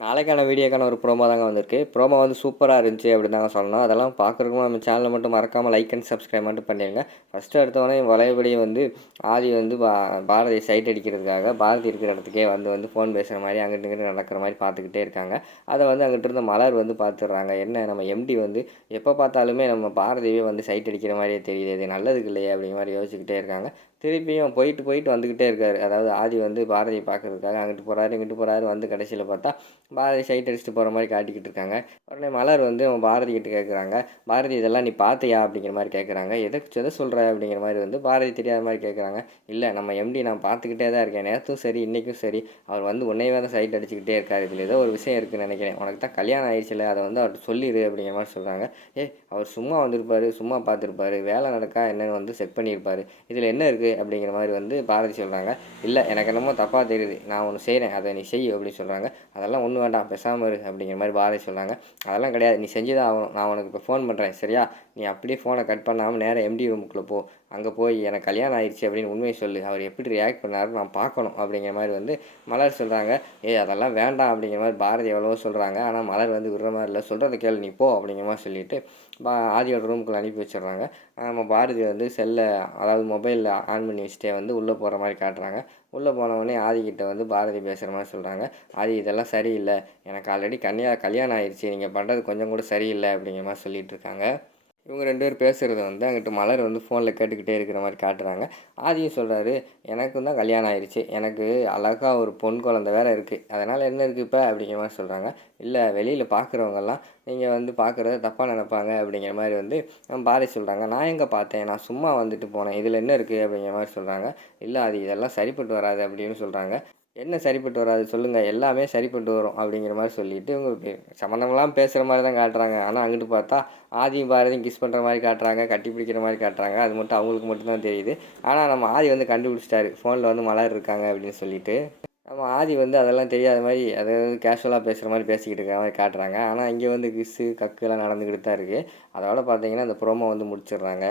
நாளைக்கான வீடியோக்கான ஒரு ப்ரோமோ தாங்க வந்திருக்கு. ப்ரோமோ வந்து சூப்பரா இருந்துச்சு அப்படின்னு தாங்க சொல்லணும். அதெல்லாம் பார்க்குறதுக்கு நம்ம சேனலை மட்டும் மறக்காம லைக் அண்ட் சப்ஸ்கிரைப் மட்டும் பண்ணிடுங்க. ஃபஸ்ட்டு எடுத்தோடனே வளையபடி வந்து ஆதி வந்து பாரதி சைட் அடிக்கிறதுக்காக பாரதி இருக்கிற இடத்துக்கே வந்து ஃபோன் பேசுகிற மாதிரி அங்கிட்டு இங்கிட்டு நடக்கிற மாதிரி பார்த்துக்கிட்டே இருக்காங்க. அதை வந்து அங்கிட்டு இருந்த மலர் வந்து பார்த்துடுறாங்க. என்ன நம்ம எம்டி வந்து எப்போ பார்த்தாலுமே நம்ம பாரதியே வந்து சைட் அடிக்கிற மாதிரியே தெரியுது, இது நல்லதுக்கு இல்லையே அப்படிங்கிற மாதிரி யோசிச்சுக்கிட்டே இருக்காங்க. திருப்பியும் போயிட்டு போயிட்டு வந்துக்கிட்டே இருக்காரு. அதாவது ஆதி வந்து பாரதியை பார்க்கறதுக்காக அங்கிட்டு போகிறாரு இங்கிட்டு போகிறாரு, வந்து கடைசியில் பார்த்தா பாரதி சைட் அடிச்சுட்டு போகிற மாதிரி காட்டிக்கிட்டு இருக்காங்க. உடனே மலர் வந்து அவன் பாரதி கிட்ட கேட்குறாங்க, பாரதி இதெல்லாம் நீ பார்த்தியா அப்படிங்கிற மாதிரி கேட்குறாங்க. எதை சொல்கிற அப்படிங்கிற மாதிரி வந்து பாரதி தெரியாத மாதிரி கேட்குறாங்க. இல்லை நம்ம எம்டி நான் பார்த்துக்கிட்டே தான் இருக்கேன், நேற்றும் சரி இன்றைக்கும் சரி அவர் வந்து உன்னையவே தான் சைட் அடிச்சுக்கிட்டே இருக்கார், இதில் ஏதோ ஒரு விஷயம் இருக்குதுன்னு நினைக்கிறேன், உனக்கு தான் கல்யாணம் ஆயிடுச்சுல அதை வந்து அவர்கிட்ட சொல்லிடு அப்படிங்கிற மாதிரி சொல்கிறாங்க. அவர் சும்மா வந்திருப்பார், சும்மா பார்த்துருப்பாரு, வேலை நடக்கா என்னென்னு வந்து செக் பண்ணியிருப்பார், இதில் என்ன இருக்குது அப்படிங்கிற மாதிரி வந்து பாரதி சொல்கிறாங்க. இல்லை எனக்கு என்னமோ தப்பாக தெரியுது, நான் ஒன்று செய்கிறேன் அதை நீ செய் அப்படின்னு சொல்கிறாங்க. அதெல்லாம் ஒன்றும் வேண்டாம் பேசாமல் இரு அப்படிங்கிற மாதிரி பாரதி சொல்கிறாங்க. அதெல்லாம் கிடையாது, நீ செஞ்சு தான் ஆகணும், நான் உனக்கு இப்போ ஃபோன் பண்ணுறேன் சரியா, நீ அப்படியே ஃபோனை கட் பண்ணாமல் நேராக எம்டி ரூமுக்குள்ளே போ, அங்கே போய் எனக்கு கல்யாணம் ஆயிடுச்சு அப்படின்னு உண்மையை சொல்லு, அவர் எப்படி ரியாக்ட் பண்ணாரு நான் பார்க்கணும் அப்படிங்கிற மாதிரி வந்து மலர் சொல்கிறாங்க. அதெல்லாம் வேண்டாம் அப்படிங்கிற மாதிரி பாரதி எவ்வளவோ சொல்கிறாங்க. ஆனால் மலர் வந்து விடுற மாதிரி இல்லை, சொல்கிறத கேளு நீ போ அப்படிங்கிற மாதிரி சொல்லிவிட்டு ஆதியோட ரூமுக்குள்ளே அனுப்பி வச்சிடுறாங்க. நம்ம பாரதி வந்து செல்லை அதாவது மொபைலில் ஆன் பண்ணி வச்சுட்டே வந்து உள்ளே போகிற மாதிரி காட்டுறாங்க. உள்ளே போனவுடனே ஆதிக்கிட்ட வந்து பாரதி பேசுகிற மாதிரி சொல்கிறாங்க. ஆதி இதெல்லாம் சரியில்லை, எனக்கு ஆல்ரெடி கல்யாணம் ஆயிடுச்சு, நீங்கள் பண்ணுறது கொஞ்சம் கூட சரியில்லை அப்படிங்கிற மாதிரி சொல்லிகிட்டு இருக்காங்க. இவங்க 2 பேர் பேசுகிறத வந்து அங்கிட்டு மலர் வந்து ஃபோனில் கேட்டுக்கிட்டே இருக்கிற மாதிரி காட்டுறாங்க. ஆதியும் சொல்கிறாரு, எனக்கும் தான் கல்யாணம் ஆயிடுச்சு, எனக்கு அழகாக ஒரு பொன் குழந்தை வேறு இருக்குது, அதனால் என்ன இருக்குது இப்போ அப்படிங்கிற மாதிரி சொல்கிறாங்க. இல்லை வெளியில் பார்க்குறவங்கெல்லாம் நீங்கள் வந்து பார்க்குறத தப்பாக நினைப்பாங்க அப்படிங்கிற மாதிரி வந்து பாரதி சொல்கிறாங்க. நான் எங்கே பார்த்தேன், நான் சும்மா வந்துட்டு போனேன், இதில் என்ன இருக்குது அப்படிங்கிற மாதிரி சொல்கிறாங்க. இல்லை அது இதெல்லாம் சரிப்பட்டு வராது அப்படின்னு சொல்கிறாங்க. என்ன சரிப்பட்டு வராது சொல்லுங்கள், எல்லாமே சரிப்பட்டு வரும் அப்படிங்கிற மாதிரி சொல்லிவிட்டு இவங்க சம்மந்தமெல்லாம் பேசுகிற மாதிரி தான் காட்டுறாங்க. ஆனால் அங்கிட்டு பார்த்தா ஆதியும் பாரதியும் கிஸ் பண்ணுற மாதிரி காட்டுறாங்க, கட்டி பிடிக்கிற மாதிரி காட்டுறாங்க. அது மட்டும் அவங்களுக்கு மட்டும்தான் தெரியுது. ஆனால் நம்ம ஆதி வந்து கண்டுபிடிச்சிட்டாரு ஃபோனில் வந்து மலர் இருக்காங்க அப்படின்னு சொல்லிட்டு. நம்ம ஆதி வந்து அதெல்லாம் தெரியாத மாதிரி அதாவது கேஷுவலாக பேசுகிற மாதிரி பேசிக்கிட்டு இருக்கிற மாதிரி காட்டுறாங்க. ஆனால் இங்கே வந்து கிஸ்ஸு கக்கு எல்லாம் நடந்துக்கிட்டு தான் இருக்குது. அதோட பார்த்தீங்கன்னா அந்த ப்ரோமோ வந்து முடிச்சிடுறாங்க.